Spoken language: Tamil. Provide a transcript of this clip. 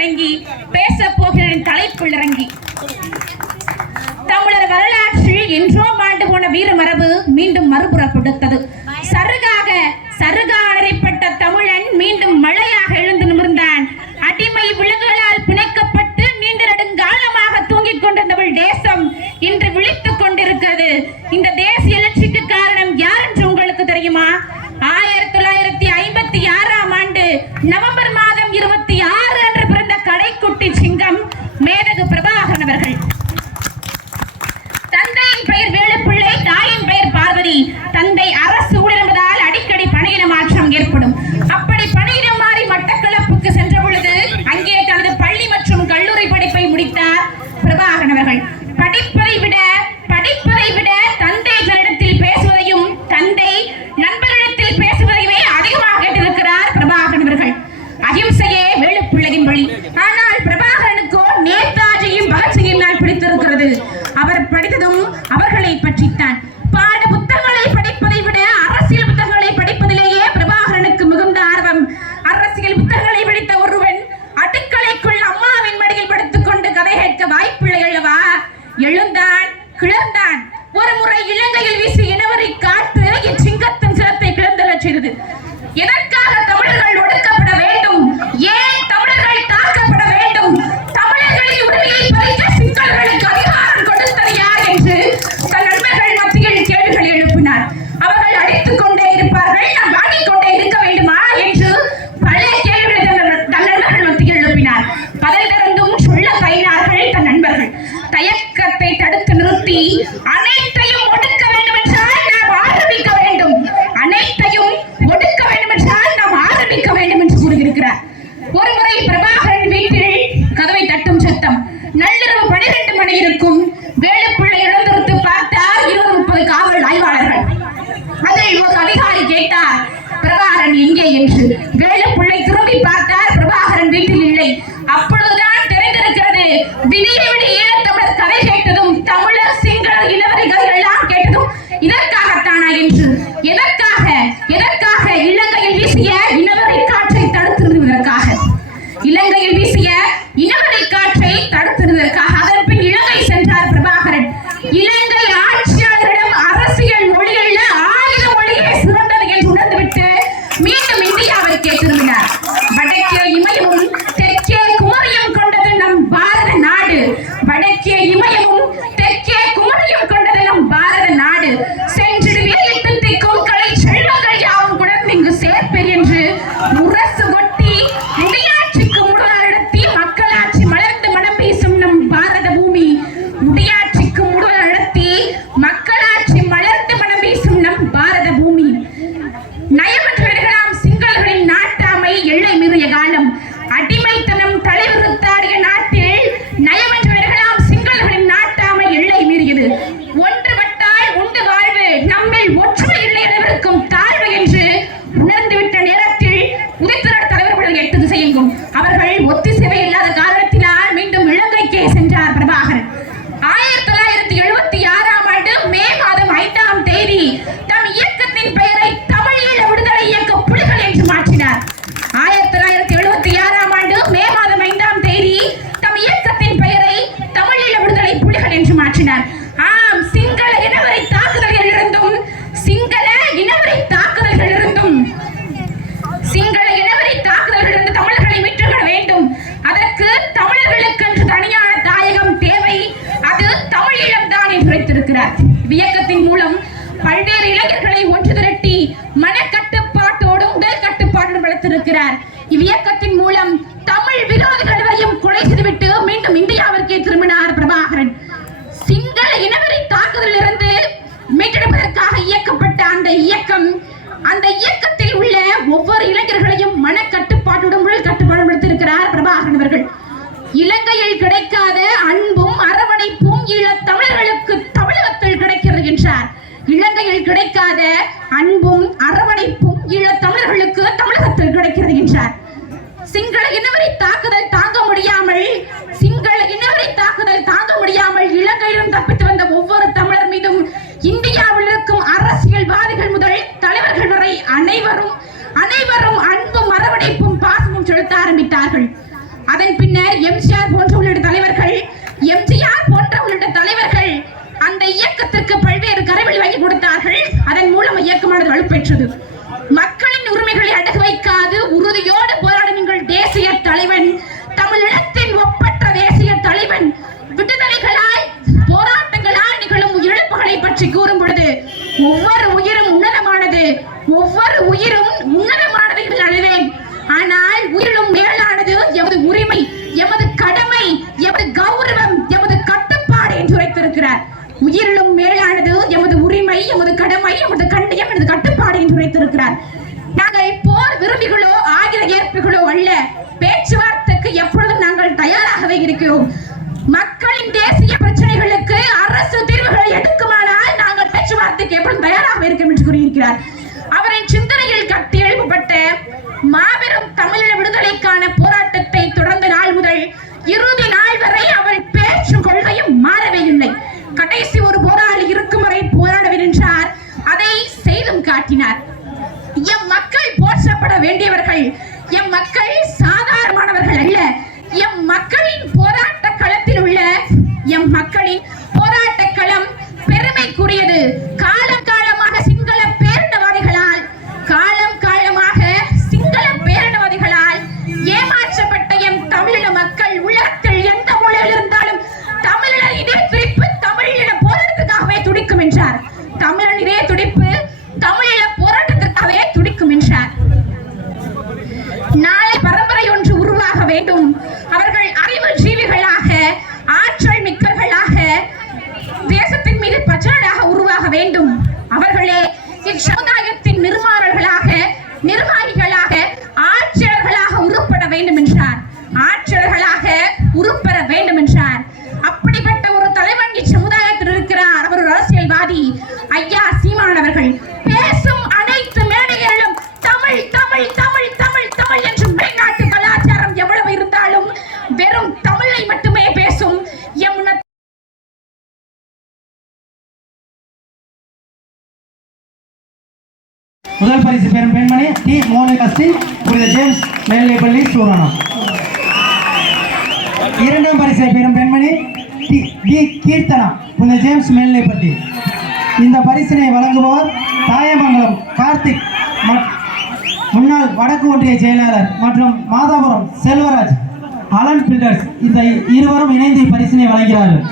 வணங்கி பேசப் போகிறேன் தலைப்புள் இறங்கி. தமிழர் வரலாற்றில் என்றோ ஆண்டு போன வீர மரபு மீண்டும் மறுபுறப்படுத்தது. சருகாக சருகா அழைப்ப அரசியலை பற்றித்தான். பாட புத்தகங்களை படிப்பதை விட அரசியல் புத்தகங்களை படிப்பதிலேயே பிரபாகரனுக்கு மிகுந்த ஆர்வம். அரசியல் புத்தகங்களை படித்த ஒருவன் அடுக்கலைக்குள் அம்மாவின் மடியில் படுத்துக்கொண்டு கதை கேட்க வாய்ப்பில்லை அல்லவா? எழுந்தான் கிளர்ந்தான். ஒரு முறை இலங்கையில் வீசிய সেই அடக்கிய இமய இயக்கப்பட்ட அந்த இயக்கம் அந்த இயக்கத்தில் உள்ள ஒவ்வொரு இளைஞர்களையும் மன கட்டுப்பாட்டுடன் உள் கட்டுப்பாடு விடுத்திருக்கிறார் பிரபாகரன் அவர்கள். இலங்கையில் கிடைக்காத அன்பும் அரவணைப்பும் ஈழ தமிழர்களுக்கு தமிழகத்தில் கிடைக்கிறது என்றார். இலங்கையில் கிடைக்காத அன்பும் அரவணைப்பும் ஈழ தமிழர்களுக்கு தமிழகத்தில் கிடைக்கிறது என்றார். சிங்கள இனவரை தாக்குதல் தாங்க முடியாமல் சிங்கள இனவரை தாக்குதல் தாங்க முடியாமல் இலங்கையிலும் தப்பித்து வந்த ஒவ்வொரு தமிழர் மீதும் அனைவரும் அனைவரும் அன்பும் வரவழைப்பும் பாசமும் செலுத்த ஆரம்பித்தார்கள். அதன் பின்னர் எம்ஜிஆர் போன்ற உள்ளிட்ட தலைவர்கள் எம்ஜிஆர் போன்ற உள்ளிட்ட தலைவர்கள் அந்த இயக்கத்திற்கு பல்வேறு கரவழி வாங்கி கொடுத்தார்கள். அதன் மூலம் இயக்கமானது வலுப்பெற்றது. பற்றி பொழுது ஒவ்வொரு உயிரும் உன்னதமானது. ஒவ்வொரு உயிரும் உன்னதமானது என்று அழுவேன் ஆனால் உயிரிலும் மேலானது எமது உரிமை எமது கடமை எமது கௌரவம் எமது கட்டுப்பாடு என்று உரைத்திருக்கிறார். உயிரிலும் மேலானது எமது உரிமை எமது கடமை எமது கண்டியம் எனது கட்டுப்பாடு என்று உரைத்திருக்கிறார். நாங்கள் போர் விரும்பிகளோ ஆகிற ஏற்புகளோ அல்ல. பேச்சுவார்த்தைக்கு எப்பொழுதும் நாங்கள் தயாராகவே இருக்கிறோம். மக்களின் தேசிய பிரச்சனைகளுக்கு அரசு தீர்வுகளை எடுக்குமா வார்த்தைக்கு பேச்சுவார்த்தைக்கு தயாராக இருக்கும் என்று கூறியிருக்கிறார். அவரின் சிந்தனையில் கட்டி எழுப்பப்பட்ட மாபெரும் தமிழீழ விடுதலைக்கான போராட்டத்தை தொடர்ந்த நாள் முதல் இறுதி நாள் வரை அவர் பேச்சு கொள்கையும் மாறவே இல்லை. கடைசி ஒரு போராளி இருக்கும் வரை போராடுவேன் என்றார் அதை செய்தும் காட்டினார். எம் மக்கள் போற்றப்பட வேண்டியவர்கள் எம் மக்கள் சாதாரணமானவர்கள் அல்ல. எம் மக்களின் போராட்ட களத்தில் உள்ள எம் மக்களின் பெருமைக்குரியது. கால Merhaba முதல் பரிசு பெறும் பெண்மணி டி மோனிகா சிங் புனித ஜேம்ஸ் மேல்நிலைப்பள்ளி சூரணம். இரண்டாம் பரிசை பெறும் பெண்மணி டி டி கீர்த்தனா புனித ஜேம்ஸ் மேல்நிலைப்பள்ளி. இந்த பரிசினை வழங்குபவர் தாயமங்கலம் கார்த்திக் முன்னாள் வடக்கு ஒன்றிய செயலாளர் மற்றும் மாதாபுரம் செல்வராஜ் அலன் பில்டர்ஸ். இந்த இருவரும் இணைந்து இப்பரிசினை வழங்குகிறார்கள்.